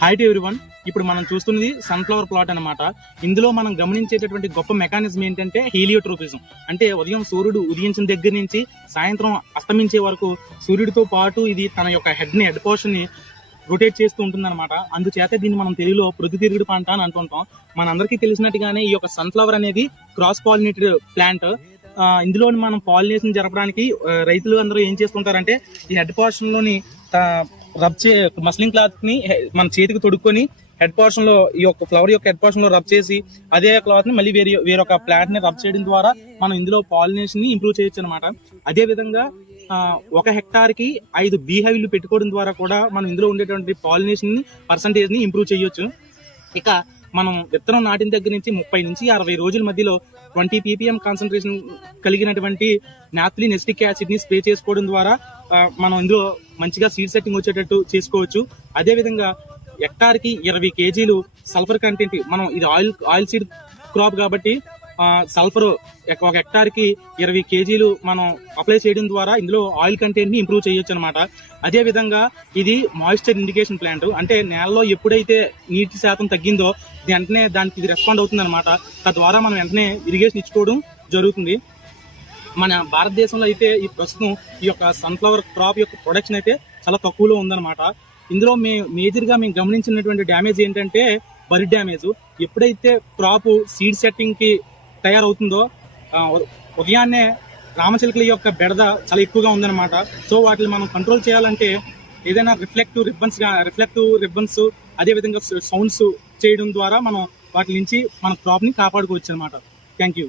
Hi to everyone. ఇప్పుడు మనం చూస్తున్నది సన్ఫ్లవర్ ప్లాట్ అన్నమాట. ఇందులో మనం గమనించేటటువంటి గొప్ప మెకానిజం ఏంటంటే హీలియోట్రోపిజం. అంటే ఉదయం సూర్యుడు ఉదయించిన దగ్గర నుంచి సాయంత్రం అస్తమించే వరకు సూర్యుడితో పాటు ఇది తన యొక్క హెడ్ పోర్షన్ ని రొటేట్ చేస్తూ ఉంటుందన్నమాట. అందుచేత దీన్ని మనం తెలుగులో ప్రొద్దుతిరుగుడు పంట అని అంటుంటాం. మనందరికీ తెలిసినట్టుగానే ఈ యొక్క సన్ఫ్లవర్ అనేది క్రాస్ పాలినేటెడ్ ప్లాంట్. ఇందులో మనం పాలినేషన్ జరపడానికి రైతులు అందరూ ఏం చేస్తుంటారంటే ఈ హెడ్ పోర్షన్ లోని మస్లింగ్ క్లాత్ ని మన చేతికి తొడుక్కొని హెడ్ పోర్షన్ లో ఈ యొక్క ఫ్లవర్ యొక్క హెడ్ పోర్షన్ లో రబ్ చేసి అదే క్లాత్ ని మళ్ళీ వేరొక ప్లాంట్ ని రబ్ చేయడం ద్వారా మనం ఇందులో పాలినేషన్ ని ఇంప్రూవ్ చేయొచ్చు అనమాట. అదే విధంగా 1 హెక్టార్ కి 5 బీహైవ్లు పెట్టుకోవడం ద్వారా కూడా మనం ఇందులో ఉండేటువంటి పాలినేషన్ పర్సంటేజ్ ని ఇంప్రూవ్ చేయొచ్చు. ఇక మనం విత్తనం నాటిన దగ్గర నుంచి 30 నుంచి 60 రోజుల మధ్యలో 20 ppm కాన్సన్ట్రేషన్ కలిగినటువంటి నాప్థలిన్ ఎసిటిక్ యాసిడ్ ని స్ప్రే చేసుకోవడం ద్వారా మనం ఇందులో మంచిగా సీడ్ సెట్టింగ్ వచ్చేటట్టు చేసుకోవచ్చు. అదే విధంగా హెక్టార్ కి 20 kg సల్ఫర్ కంటెంట్, మనం ఇది ఆయిల్ సీడ్ క్రాప్ కాబట్టి సల్ఫర్ 1 హెక్టార్ కి 20 kg మనం అప్లై చేయడం ద్వారా ఇందులో ఆయిల్ కంటెంట్ ని ఇంప్రూవ్ చేయొచ్చు అనమాట. అదే విధంగా ఇది మాయిశ్చర్ ఇండికేషన్ ప్లాంట్. అంటే నేలలో ఎప్పుడైతే నీటి శాతం తగ్గిందో వెంటనే దానికి ఇది రెస్పాండ్ అవుతుంది అనమాట. తద్వారా మనం వెంటనే ఇరిగేషన్ ఇచ్చుకోవడం జరుగుతుంది. మన భారతదేశంలో అయితే ఈ ప్రస్తుతం ఈ యొక్క సన్ఫ్లవర్ క్రాప్ యొక్క ప్రొడక్షన్ అయితే చాలా తక్కువలో ఉందన్నమాట. ఇందులో మేజర్గా మేము గమనించినటువంటి డ్యామేజ్ ఏంటంటే బర్డ్ డ్యామేజ్. ఎప్పుడైతే క్రాప్ సీడ్ సెట్టింగ్ కి తయారవుతుందో ఉదయాన్నే రామచిలుకల యొక్క బెడద చాలా ఎక్కువగా ఉందన్నమాట. సో వాటిని మనం కంట్రోల్ చేయాలంటే ఏదైనా రిఫ్లెక్టివ్ రిబ్బన్స్ అదే విధంగా సౌండ్స్ చేయడం ద్వారా మనం వాటి నుంచి మన క్రాప్ ని కాపాడుకోవచ్చు అనమాట. Thank you.